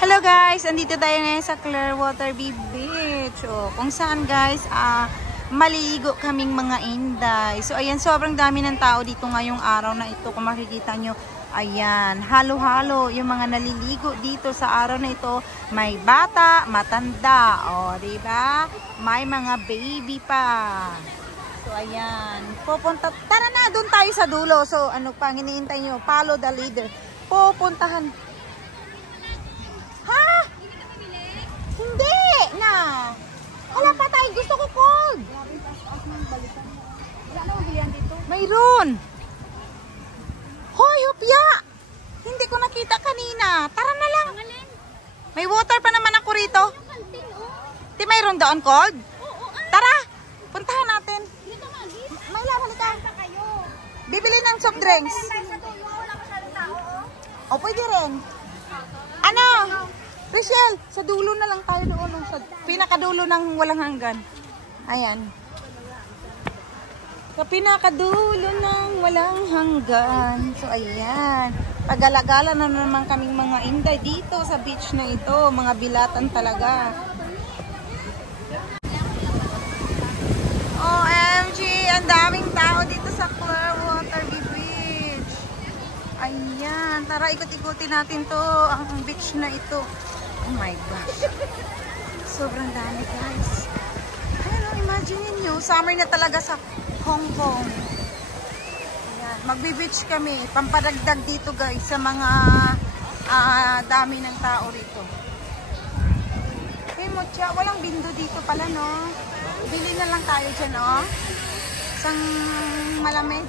Hello guys, andito tayo ngayon sa Clearwater Beach. Kung saan guys, maliligo kaming mga Inday. So ayan, sobrang dami ng tao dito ngayong araw na ito. Kung makikita nyo, ayan, halo-halo yung mga naliligo dito sa araw na ito. May bata, matanda, diba? May mga baby pa. So ayan, tara na, doon tayo sa dulo. So ano pang hinihintay nyo? Follow the leader. Pupuntahan. Hindi na. Wala pa tayo. Gusto ko cold. Wala na bilihan dito. Mayroon. Hoy, hupya. Hindi ko nakita kanina. Tara na lang. May water pa naman ako rito. Di mayroon doon cold? Tara. Puntahan natin. May laban ka. Bibili ng soft drinks. O, pwede rin. Ano? Rachel, sa dulo na lang tayo doon. Sa pinakadulo ng walang hanggan. Ayan. Sa pinakadulo ng walang hanggan. So, ayan. Pag-alagala na naman kaming mga Inday dito sa beach na ito. Mga bilatan talaga. OMG! Ang daming tao dito sa Clearwater Beach. Ayan. Tara, ikot-ikutin natin to. Ang beach na ito. Oh my gosh. Sobrang dami guys. Ayan, imagine nyo. Summer na talaga sa Hong Kong. Ayan, magbe-beach kami. Pampadagdag dito guys sa mga dami ng tao rito. Hey Mocha, walang bindo dito pala no. Bili na lang tayo dyan no. Isang malamig.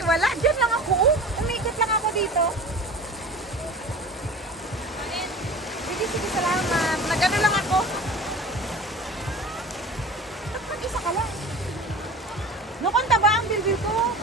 Wala, dyan lang ako. Umikot lang ako dito. Sige, salamat. Nag-ano lang ako. Mag-isa ka lang. Nakunta ba ang bilbil ko?